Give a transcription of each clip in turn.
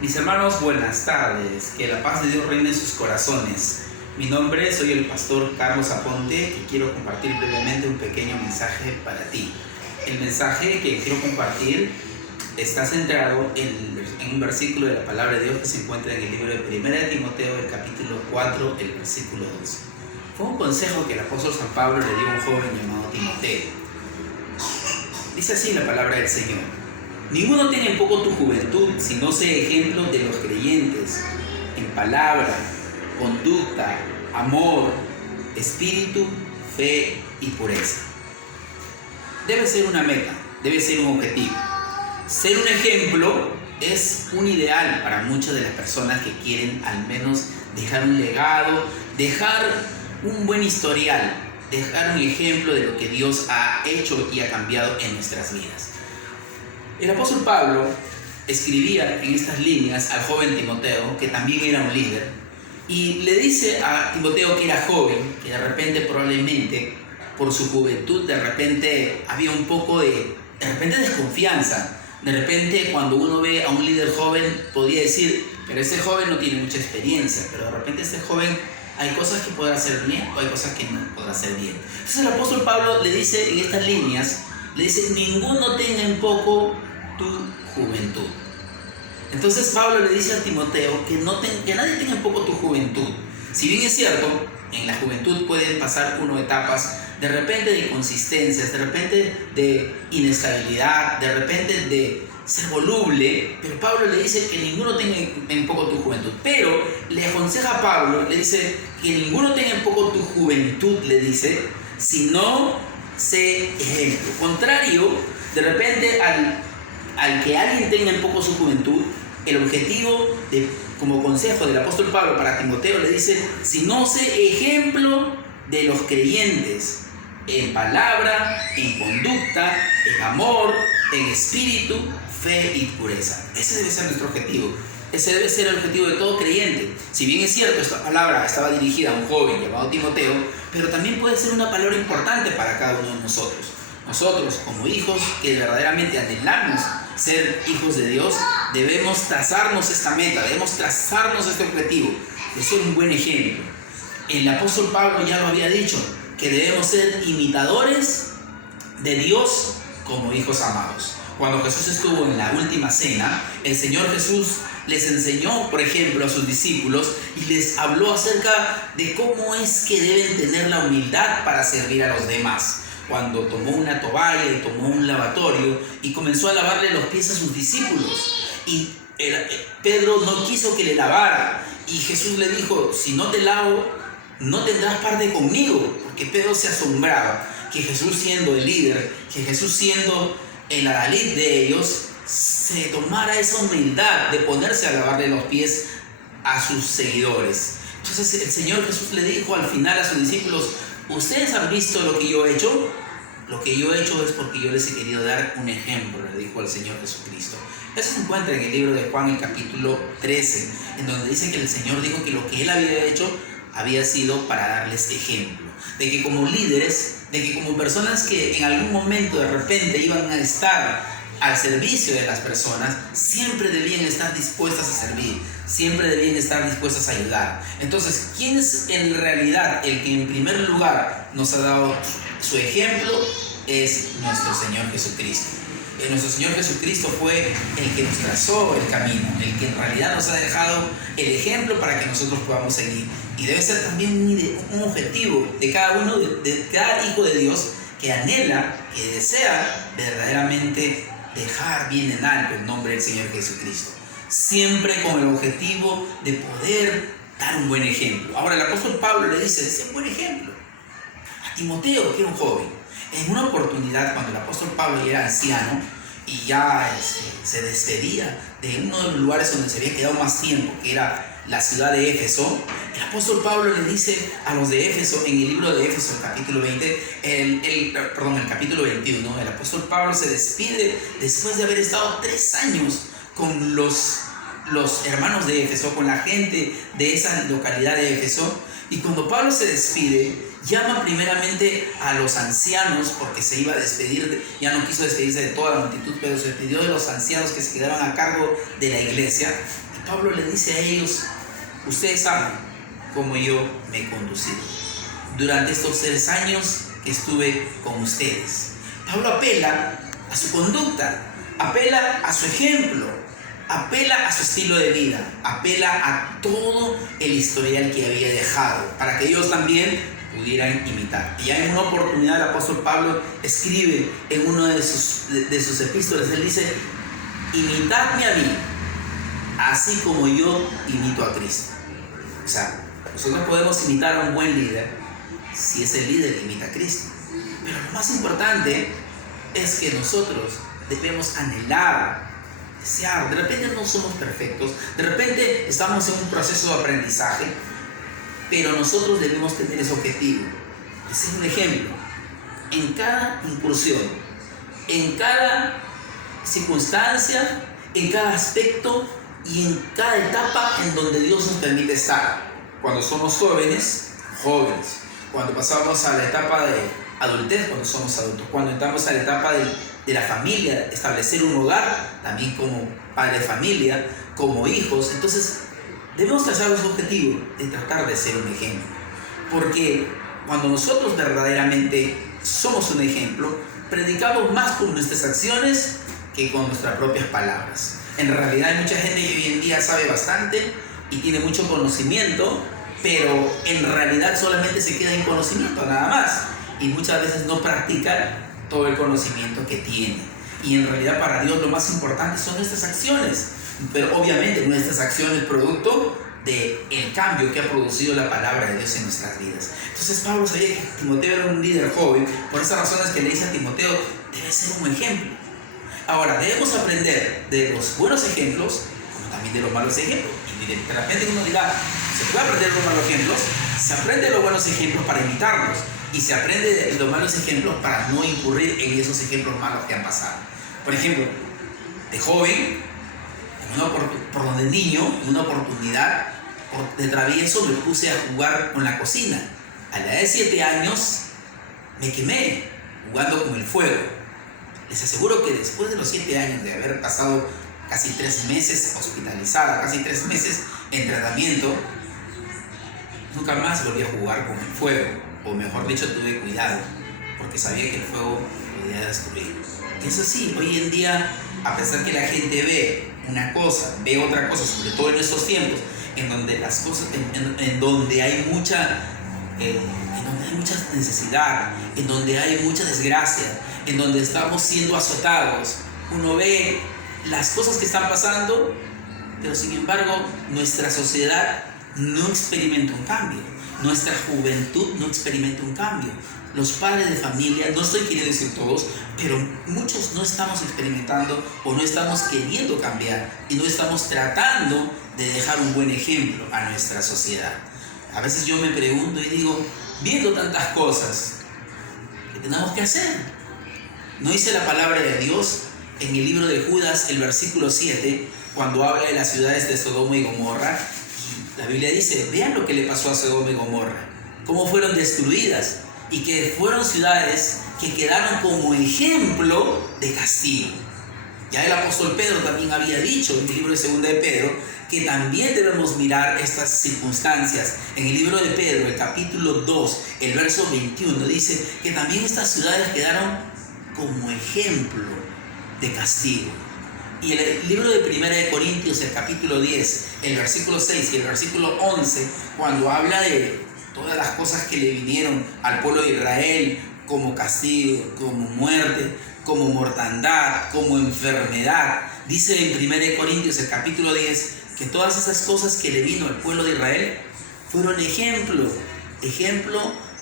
Mis hermanos, buenas tardes. Que la paz de Dios reine en sus corazones. Mi nombre, soy el pastor Carlos Aponte y quiero compartir brevemente un pequeño mensaje para ti. El mensaje que quiero compartir está centrado en un versículo de la palabra de Dios que se encuentra en el libro de 1 de Timoteo, el capítulo 4, el versículo 2. Fue un consejo que el apóstol San Pablo le dio a un joven llamado Timoteo. Dice así la palabra del Señor: ninguno tenga en poco tu juventud, sino sé ejemplo de los creyentes en palabra, conducta, amor, espíritu, fe y pureza. Debe ser una meta, debe ser un objetivo. Ser un ejemplo es un ideal para muchas de las personas que quieren al menos dejar un legado, dejar un buen historial, dejar un ejemplo de lo que Dios ha hecho y ha cambiado en nuestras vidas. El apóstol Pablo escribía en estas líneas al joven Timoteo, que también era un líder, y le dice a Timoteo, que era joven, que de repente probablemente por su juventud de repente había un poco de desconfianza. De repente cuando uno ve a un líder joven podría decir, pero ese joven no tiene mucha experiencia, pero de repente ese joven hay cosas que podrá hacer bien o hay cosas que no podrá hacer bien. Entonces el apóstol Pablo le dice en estas líneas, le dice, ninguno tenga en poco tu juventud. Entonces Pablo le dice a Timoteo que nadie tenga en poco tu juventud. Si bien es cierto, en la juventud pueden pasar uno etapas de repente de inconsistencias, de repente de inestabilidad, de repente de ser voluble, pero Pablo le dice que ninguno tenga en poco tu juventud. Pero le aconseja a Pablo, le dice que ninguno tenga en poco tu juventud, le dice, sino sé ejemplo. Contrario, de repente al que alguien tenga en poco su juventud, el objetivo, como consejo del apóstol Pablo para Timoteo, le dice, si no sé ejemplo de los creyentes en palabra, en conducta, en amor, en espíritu, fe y pureza. Ese debe ser nuestro objetivo. Ese debe ser el objetivo de todo creyente. Si bien es cierto, esta palabra estaba dirigida a un joven llamado Timoteo, pero también puede ser una palabra importante para cada uno de nosotros. Nosotros, como hijos que verdaderamente anhelamos ser hijos de Dios, debemos trazarnos esta meta, debemos trazarnos este objetivo de ser un buen ejemplo. El apóstol Pablo ya lo había dicho, que debemos ser imitadores de Dios como hijos amados. Cuando Jesús estuvo en la última cena, el Señor Jesús les enseñó, por ejemplo, a sus discípulos y les habló acerca de cómo es que deben tener la humildad para servir a los demás. Cuando tomó una toalla y tomó un lavatorio y comenzó a lavarle los pies a sus discípulos. Y Pedro no quiso que le lavara. Y Jesús le dijo, si no te lavo, no tendrás parte conmigo. Porque Pedro se asombraba que Jesús, siendo el líder, que Jesús siendo el adalid de ellos, se tomara esa humildad de ponerse a lavarle los pies a sus seguidores. Entonces el Señor Jesús le dijo al final a sus discípulos, ¿ustedes han visto lo que yo he hecho? Lo que yo he hecho es porque yo les he querido dar un ejemplo, le dijo al Señor Jesucristo. Eso se encuentra en el libro de Juan, el capítulo 13, en donde dice que el Señor dijo que lo que Él había hecho había sido para darles ejemplo. De que como líderes, de que como personas que en algún momento de repente iban a estar al servicio de las personas, siempre debían estar dispuestas a servir, siempre debían estar dispuestas a ayudar. Entonces, ¿quién es en realidad el que en primer lugar nos ha dado su ejemplo? Es nuestro Señor Jesucristo. Nuestro Señor Jesucristo fue el que nos trazó el camino, el que en realidad nos ha dejado el ejemplo para que nosotros podamos seguir. Y debe ser también un objetivo de cada uno, de cada hijo de Dios que anhela, que desea verdaderamente dejar bien en alto el nombre del Señor Jesucristo, siempre con el objetivo de poder dar un buen ejemplo. Ahora el apóstol Pablo le dice, sé un buen ejemplo a Timoteo, que era un joven. En una oportunidad, cuando el apóstol Pablo ya era anciano y ya se despedía de uno de los lugares donde se había quedado más tiempo, que era la ciudad de Éfeso, el apóstol Pablo le dice a los de Éfeso, en el libro de Éfeso, el capítulo 20, el capítulo 21, el apóstol Pablo se despide después de haber estado 3 años con los hermanos de Éfeso, con la gente de esa localidad de Éfeso. Y cuando Pablo se despide, llama primeramente a los ancianos, porque se iba a despedir, ya no quiso despedirse de toda la multitud, pero se despidió de los ancianos que se quedaban a cargo de la iglesia. Y Pablo le dice a ellos: ustedes saben cómo yo me he conducido durante estos 3 años que estuve con ustedes. Pablo apela a su conducta, apela a su ejemplo, apela a su estilo de vida, apela a todo el historial que había dejado para que ellos también pudieran imitar. Y ya en una oportunidad el apóstol Pablo escribe en uno de sus epístolas, él dice: imitadme a mí, así como yo imito a Cristo. O sea, nosotros podemos imitar a un buen líder si ese líder imita a Cristo. Pero lo más importante es que nosotros debemos anhelar, desear. De repente no somos perfectos, de repente estamos en un proceso de aprendizaje, pero nosotros debemos tener ese objetivo de ser un ejemplo en cada incursión, en cada circunstancia, en cada aspecto y en cada etapa en donde Dios nos permite estar. Cuando somos jóvenes, cuando pasamos a la etapa de adultez, cuando somos adultos, cuando entramos a la etapa de la familia, establecer un hogar, también como padre de familia, como hijos. Entonces debemos trazar nuestro objetivo de tratar de ser un ejemplo, porque cuando nosotros verdaderamente somos un ejemplo, predicamos más con nuestras acciones que con nuestras propias palabras. En realidad hay mucha gente que hoy en día sabe bastante y tiene mucho conocimiento, pero en realidad solamente se queda en conocimiento, nada más, y muchas veces no practica todo el conocimiento que tiene. Y en realidad para Dios lo más importante son nuestras acciones, pero obviamente nuestras acciones producto del cambio que ha producido la palabra de Dios en nuestras vidas. Entonces Pablo sabía que Timoteo era un líder joven, por esas razones que le dice a Timoteo: debe ser un ejemplo. Ahora, debemos aprender de los buenos ejemplos como también de los malos ejemplos. Y de repente uno dirá: se puede aprender de los malos ejemplos, se aprende de los buenos ejemplos para imitarlos, y se aprende de los malos ejemplos para no incurrir en esos ejemplos malos que han pasado. Por ejemplo, de joven, por donde niño, en una oportunidad de travieso me puse a jugar con la cocina. A la edad de 7 años me quemé jugando con el fuego. Les aseguro que después de los 7 años de haber pasado casi 3 meses hospitalizada, casi 3 meses en tratamiento, nunca más volví a jugar con el fuego, o mejor dicho, tuve cuidado, porque sabía que el fuego podía destruir. Y eso sí, hoy en día, a pesar que la gente ve una cosa, ve otra cosa, sobre todo en estos tiempos, en donde las cosas, en donde hay mucha necesidad, en donde hay mucha desgracia, en donde estamos siendo azotados, uno ve las cosas que están pasando, pero sin embargo nuestra sociedad no experimenta un cambio, nuestra juventud no experimenta un cambio, los padres de familia, no estoy queriendo decir todos, pero muchos no estamos experimentando o no estamos queriendo cambiar y no estamos tratando de dejar un buen ejemplo a nuestra sociedad. A veces yo me pregunto y digo, viendo tantas cosas, ¿qué tenemos que hacer? ¿No dice la palabra de Dios en el libro de Judas, el versículo 7, cuando habla de las ciudades de Sodoma y Gomorra? La Biblia dice: vean lo que le pasó a Sodoma y Gomorra, cómo fueron destruidas, y que fueron ciudades que quedaron como ejemplo de castigo. Ya el apóstol Pedro también había dicho en el libro de 2 de Pedro que también debemos mirar estas circunstancias. En el libro de Pedro, el capítulo 2, el verso 21, dice que también estas ciudades quedaron como ejemplo de castigo. Y el libro de 1 de Corintios, el capítulo 10, el versículo 6 y el versículo 11, cuando habla de todas las cosas que le vinieron al pueblo de Israel como castigo, como muerte, como mortandad, como enfermedad, dice en 1 de Corintios, el capítulo 10, que todas esas cosas que le vino al pueblo de Israel fueron ejemplo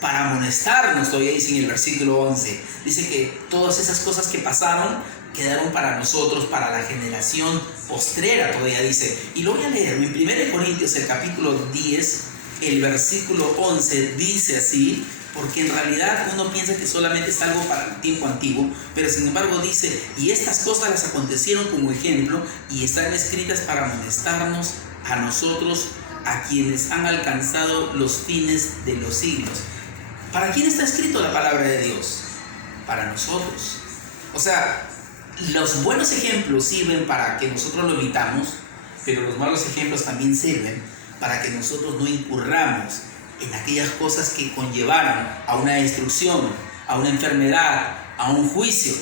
para amonestarnos. Todavía dice en el versículo 11, dice que todas esas cosas que pasaron quedaron para nosotros, para la generación postrera, todavía dice. Y lo voy a leer en 1 Corintios, el capítulo 10, el versículo 11, dice así, porque en realidad uno piensa que solamente es algo para el tiempo antiguo, pero sin embargo dice: y estas cosas las acontecieron como ejemplo y están escritas para amonestarnos a nosotros, a quienes han alcanzado los fines de los siglos. ¿Para quién está escrito la palabra de Dios? Para nosotros. O sea, los buenos ejemplos sirven para que nosotros lo imitamos, pero los malos ejemplos también sirven para que nosotros no incurramos en aquellas cosas que conllevaran a una destrucción, a una enfermedad, a un juicio.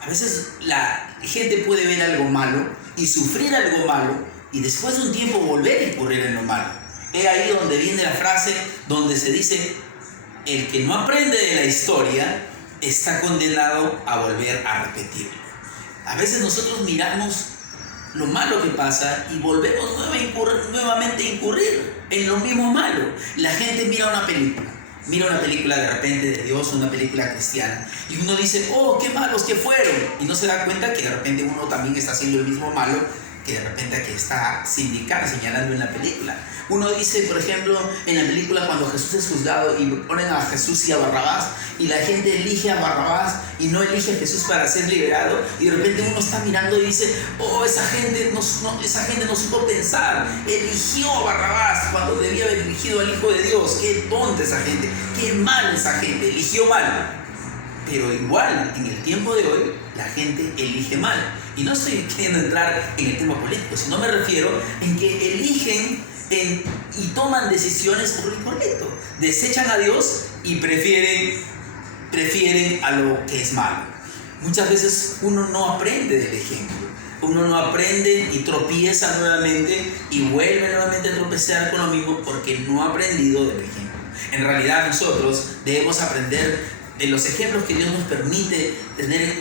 A veces la gente puede ver algo malo y sufrir algo malo y después de un tiempo volver a incurrir en lo malo. Es ahí donde viene la frase donde se dice: el que no aprende de la historia está condenado a volver a repetirlo. A veces nosotros miramos lo malo que pasa y volvemos nuevamente a incurrir en lo mismo malo. La gente mira una película de repente de Dios, una película cristiana, y uno dice: oh, qué malos que fueron, y no se da cuenta que de repente uno también está haciendo el mismo malo que de repente que está señalando en la película. Uno dice, por ejemplo, en la película cuando Jesús es juzgado y ponen a Jesús y a Barrabás, y la gente elige a Barrabás y no elige a Jesús para ser liberado, y de repente uno está mirando y dice: oh, esa gente no supo pensar, eligió a Barrabás cuando debía haber elegido al Hijo de Dios. Qué tonta esa gente, qué mal esa gente, eligió mal. Pero igual, en el tiempo de hoy, la gente elige mal. Y no estoy queriendo entrar en el tema político, sino me refiero en que eligen y toman decisiones por lo incorrecto. Desechan a Dios y prefieren a lo que es malo. Muchas veces uno no aprende del ejemplo. Uno no aprende y tropieza nuevamente y vuelve nuevamente a tropezar con lo mismo porque no ha aprendido del ejemplo. En realidad nosotros debemos aprender de los ejemplos que Dios nos permite tener,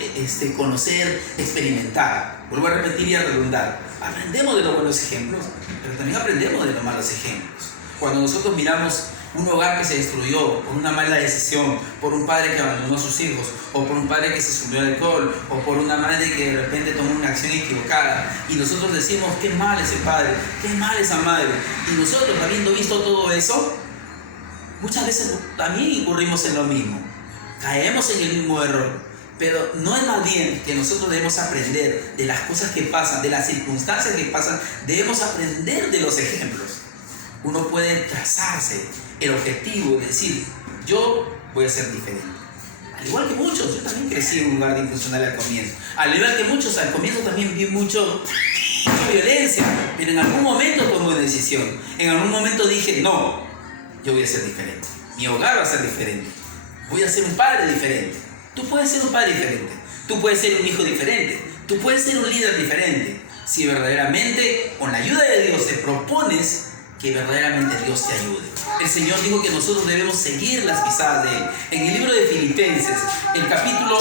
conocer, experimentar. Vuelvo a repetir y a redundar. Aprendemos de los buenos ejemplos, pero también aprendemos de los malos ejemplos. Cuando nosotros miramos un hogar que se destruyó por una mala decisión, por un padre que abandonó a sus hijos, o por un padre que se subió al alcohol, o por una madre que de repente tomó una acción equivocada, y nosotros decimos: qué mal ese padre, qué mal esa madre. Y nosotros, habiendo visto todo eso, muchas veces también incurrimos en lo mismo. Caemos en el mismo error, pero no es más bien que nosotros debemos aprender de las cosas que pasan, de las circunstancias que pasan, debemos aprender de los ejemplos. Uno puede trazarse el objetivo de decir: yo voy a ser diferente. Al igual que muchos, yo también crecí en un lugar de infuncional al comienzo. Al igual que muchos, al comienzo también vi mucha violencia, pero en algún momento tomé una decisión. En algún momento dije: no, yo voy a ser diferente. Mi hogar va a ser diferente. Voy a ser un padre diferente. Tú puedes ser un padre diferente. Tú puedes ser un hijo diferente. Tú puedes ser un líder diferente. Si verdaderamente, con la ayuda de Dios, te propones que verdaderamente Dios te ayude. El Señor dijo que nosotros debemos seguir las pisadas de Él. En el libro de Filipenses, el capítulo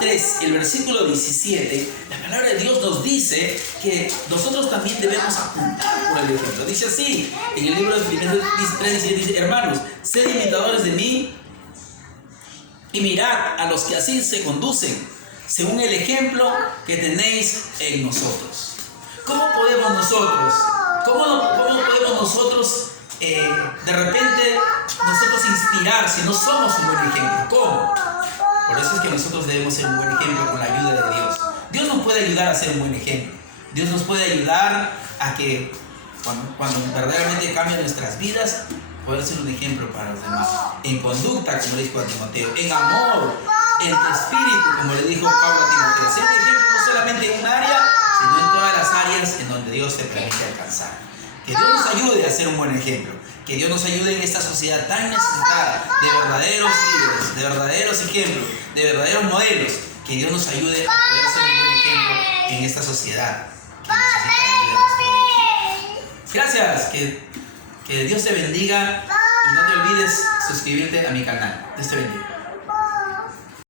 3, el versículo 17, la palabra de Dios nos dice que nosotros también debemos apuntar por el ejemplo. Dice así, en el libro de Filipenses 3, dice: hermanos, sed imitadores de mí, y mirad a los que así se conducen, según el ejemplo que tenéis en nosotros. ¿Cómo podemos nosotros de repente inspirar si no somos un buen ejemplo? ¿Cómo? Por eso es que nosotros debemos ser un buen ejemplo con la ayuda de Dios. Dios nos puede ayudar a ser un buen ejemplo. Dios nos puede ayudar a que cuando verdaderamente cambien nuestras vidas, poder ser un ejemplo para los demás, en conducta, como le dijo a Timoteo, en amor, en espíritu, como le dijo Pablo a Timoteo. Ser un ejemplo no solamente en un área, sino en todas las áreas en donde Dios te permite alcanzar. Que Dios nos ayude a ser un buen ejemplo, que Dios nos ayude en esta sociedad tan necesitada de verdaderos líderes, de verdaderos ejemplos, de verdaderos modelos. Que Dios nos ayude a poder ser un buen ejemplo en esta sociedad que necesita. Gracias, que Dios te bendiga y no te olvides suscribirte a mi canal. Dios te bendiga.